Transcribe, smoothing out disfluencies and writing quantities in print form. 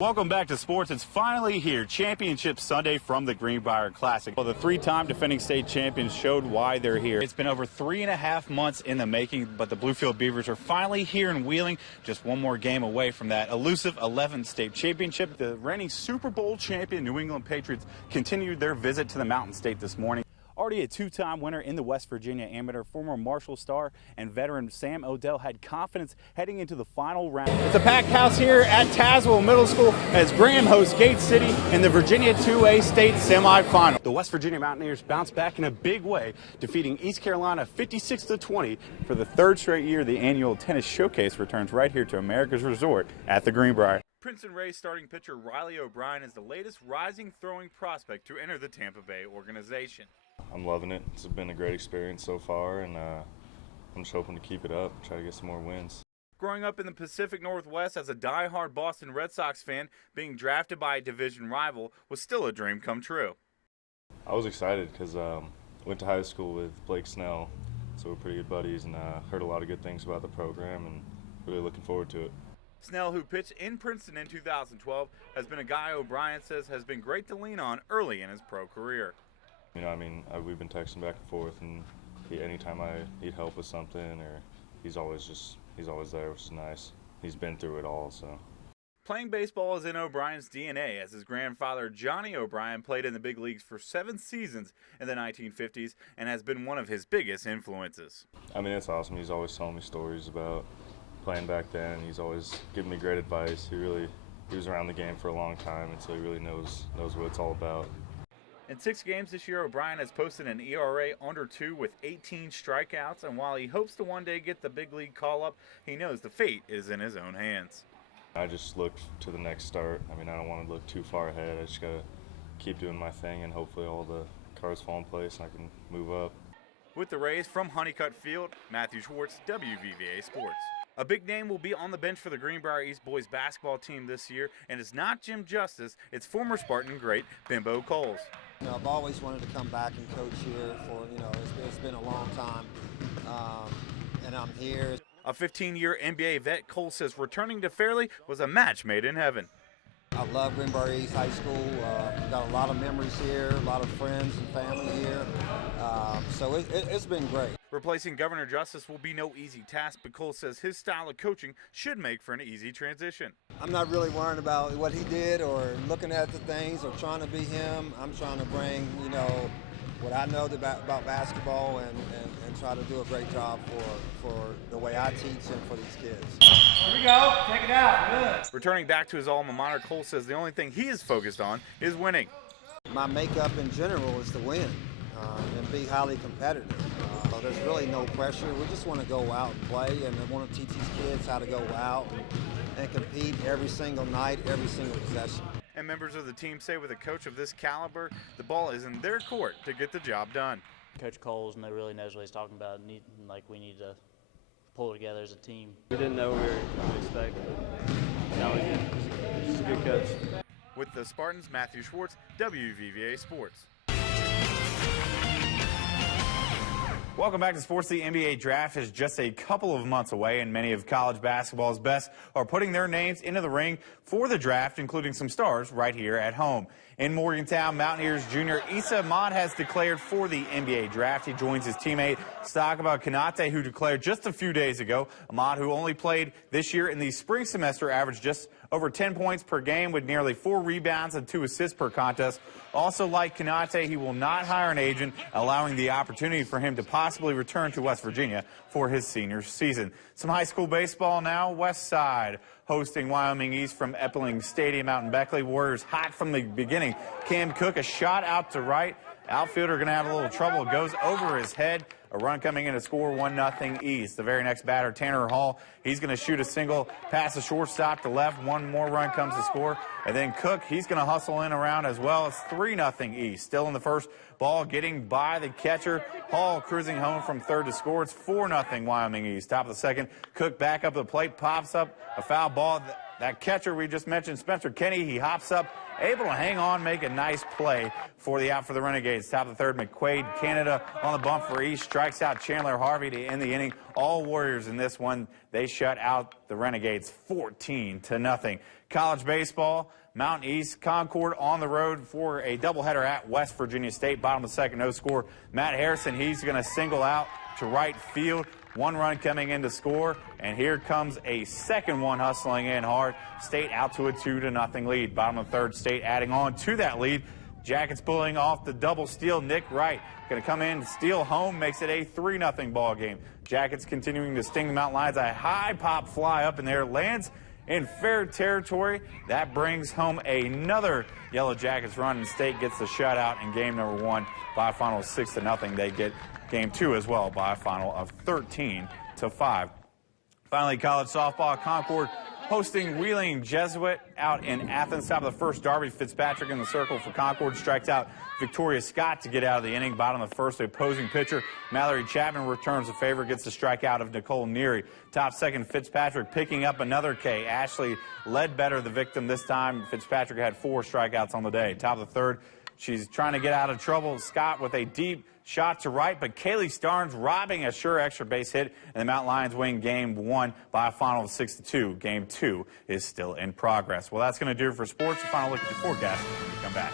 Welcome back to sports. It's finally here, Championship Sunday from the Greenbrier Classic. Well, the three-time defending state champions showed why they're here. It's been over 3.5 months in the making, but the Bluefield Beavers are finally here in Wheeling, just one more game away from that elusive 11th state championship. The reigning Super Bowl champion New England Patriots continued their visit to the Mountain State this morning. Already a two-time winner in the West Virginia Amateur, former Marshall star and veteran Sam Odell had confidence heading into the final round. It's a packed house here at Tazewell Middle School as Graham hosts Gate City in the Virginia 2A state semifinal. The West Virginia Mountaineers bounced back in a big way, defeating East Carolina 56-20. For the third straight year, the annual tennis showcase returns right here to America's Resort at the Greenbrier. Princeton Rays starting pitcher Riley O'Brien is the latest rising throwing prospect to enter the Tampa Bay organization. I'm loving it. It's been a great experience so far, and I'm just hoping to keep it up, try to get some more wins. Growing up in the Pacific Northwest as a die-hard Boston Red Sox fan, being drafted by a division rival was still a dream come true. I was excited because I went to high school with Blake Snell, so we're pretty good buddies, and heard a lot of good things about the program, and really looking forward to it. Snell, who pitched in Princeton in 2012, has been a guy O'Brien says has been great to lean on early in his pro career. You know, we've been texting back and forth, and anytime I need help with something, or he's always there, which is nice. He's been through it all, so. Playing baseball is in O'Brien's DNA, as his grandfather Johnny O'Brien played in the big leagues for 7 seasons in the 1950s and has been one of his biggest influences. It's awesome. He's always telling me stories about playing back then. He's always giving me great advice. He was around the game for a long time, and so he really knows what it's all about. In 6 games this year, O'Brien has posted an ERA under 2 with 18 strikeouts, and while he hopes to one day get the big league call-up, he knows the fate is in his own hands. I just look to the next start. I don't want to look too far ahead. I just got to keep doing my thing, and hopefully all the cards fall in place and I can move up. With the Rays from Honeycutt Field, Matthew Schwartz, WVVA Sports. A big name will be on the bench for the Greenbrier East boys basketball team this year, and it's not Jim Justice, it's former Spartan great Bimbo Coles. I've always wanted to come back and coach here for, it's been a long time, and I'm here. A 15-year NBA vet, Cole says returning to Fairleigh was a match made in heaven. I love Greenbrier East High School. Got a lot of memories here, a lot of friends and family here, so it's been great. Replacing Governor Justice will be no easy task, but Cole says his style of coaching should make for an easy transition. I'm not really worrying about what he did or looking at the things or trying to be him. I'm trying to bring, what I know about basketball and try to do a great job for the way I teach and for these kids. Here we go. Take it out. Good. Returning back to his alma mater, Cole says the only thing he is focused on is winning. My makeup in general is to win and be highly competitive. There's really no pressure. We just want to go out and play, and I want to teach these kids how to go out and compete every single night, every single possession. And members of the team say with a coach of this caliber, the ball is in their court to get the job done. Coach Coles really knows what he's talking about. We need to pull together as a team. We didn't know what we were going to expect, but now we did. It's a good coach. With the Spartans, Matthew Schwartz, WVVA Sports. Welcome back to Sports. The NBA draft is just a couple of months away, and many of college basketball's best are putting their names into the ring for the draft, including some stars right here at home. In Morgantown, Mountaineers junior Issa Ahmad has declared for the NBA draft. He joins his teammate Stakaba Kanate, who declared just a few days ago. Ahmad, who only played this year in the spring semester, averaged just over 10 points per game with nearly 4 rebounds and 2 assists per contest. Also, like Kanate, he will not hire an agent, allowing the opportunity for him to possibly return to West Virginia for his senior season. Some high school baseball now. West Side hosting Wyoming East from Epling Stadium out in Beckley. Warriors hot from the beginning. Cam Cook, a shot out to right. Outfielder going to have a little trouble. It goes over his head. A run coming in to score 1-0 East. The very next batter, Tanner Hall, he's going to shoot a single past the shortstop to left. One more run comes to score. And then Cook, he's going to hustle in around as well. It's 3-0 East. Still in the first, ball getting by the catcher. Hall cruising home from third to score. It's 4-0 Wyoming East. Top of the second, Cook back up the plate, pops up a foul ball that catcher we just mentioned, Spencer Kenny, he hops up, able to hang on, make a nice play for the out for the Renegades. Top of the third, McQuaid, Canada on the bump for East, strikes out Chandler Harvey to end the inning. All Warriors in this one. They shut out the Renegades 14-0. College baseball, Mountain East, Concord on the road for a doubleheader at West Virginia State. Bottom of the second, no score. Matt Harrison, he's going to single out to right field. 1 run coming in to score, and here comes a second one hustling in hard. State out to a 2-0 lead. Bottom of the third, State adding on to that lead. Jackets pulling off the double steal. Nick Wright going to come in, steal home, makes it a 3-0 ball game. Jackets continuing to sting the Mountain Lions. A high pop fly up in there, lands in fair territory. That brings home another Yellow Jackets run, and State gets the shutout in game number 1 by a final of 6-0. They get game 2 as well by a final of 13-5. Finally, college softball, Concord hosting Wheeling Jesuit out in Athens. Top of the first, Darby Fitzpatrick in the circle for Concord strikes out Victoria Scott to get out of the inning. Bottom of the first, the opposing pitcher, Mallory Chapman, returns the favor, gets the strikeout of Nicole Neary. Top second, Fitzpatrick picking up another K. Ashley Ledbetter, the victim this time. Fitzpatrick had 4 strikeouts on the day. Top of the third, she's trying to get out of trouble. Scott with a deep shot to right, but Kaylee Starnes robbing a sure extra base hit, and the Mountain Lions win game 1 by a final of 6-2. Game 2 is still in progress. Well, that's going to do it for sports. A final look at the forecast when we come back.